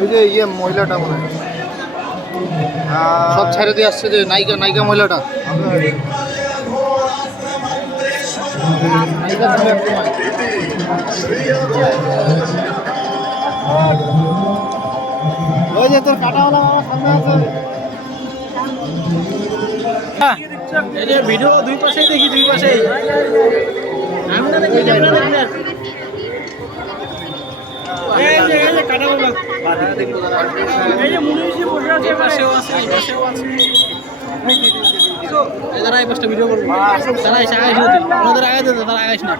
ওই যে ইয়ে মহিলাটা মনে হয় সব ছেড়ে দিয়ে আসছে যে নায়িকা নায়িকা মহিলাটা নায়িকা ছিল এক সময়। ওই যে তোর কাটাওয়ালা আমার সামনে আছে। এই যে ভিডিও দুই পাশেই দেখি, দুই পাশেই আমি না দেখি ক্যামেরা দেখি না। এই যে কাটাওয়ালা এই যে মনে হচ্ছে বসে আছে, পাশেও আছে, এই পাশেও আছে। এই যারা এই পাশটা ভিডিও করবে তারা এসে আগাইস না, ওদের আগাই দিতে তারা আগাইস না।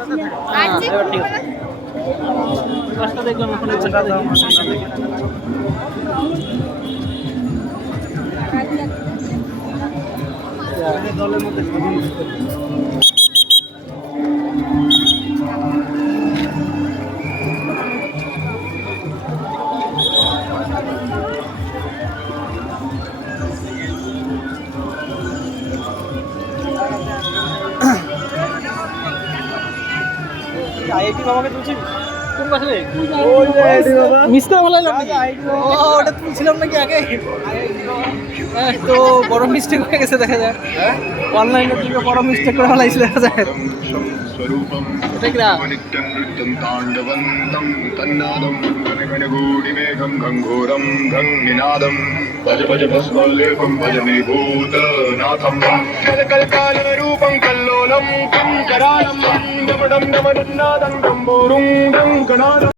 এবার ঠিক আছে, এই পাশটা দেখলাম, এখন এই পাশটা দেখি। দলের মধ্যে আইআইটি বাবাকে তুলছি কোন পাশে রে? ওই যে আইআইটি বাবা মিস করে বলাইলাম নাকি? ও ওটা তুলছিলাম নাকি আগে? তো বড় মিস্টেক হয়ে গেছে দেখা যায়। অনলাইনে থেকে বড় মিস্টেক করে ফেলাইছিল দেখা যায়। এটা কি भज भज भस्मलेपं भज मे भूतनाथं कलकलकालरूपं कल्लोलं कं करालं डमडं डमडन्नादं डम्बोरुं डं गणादम्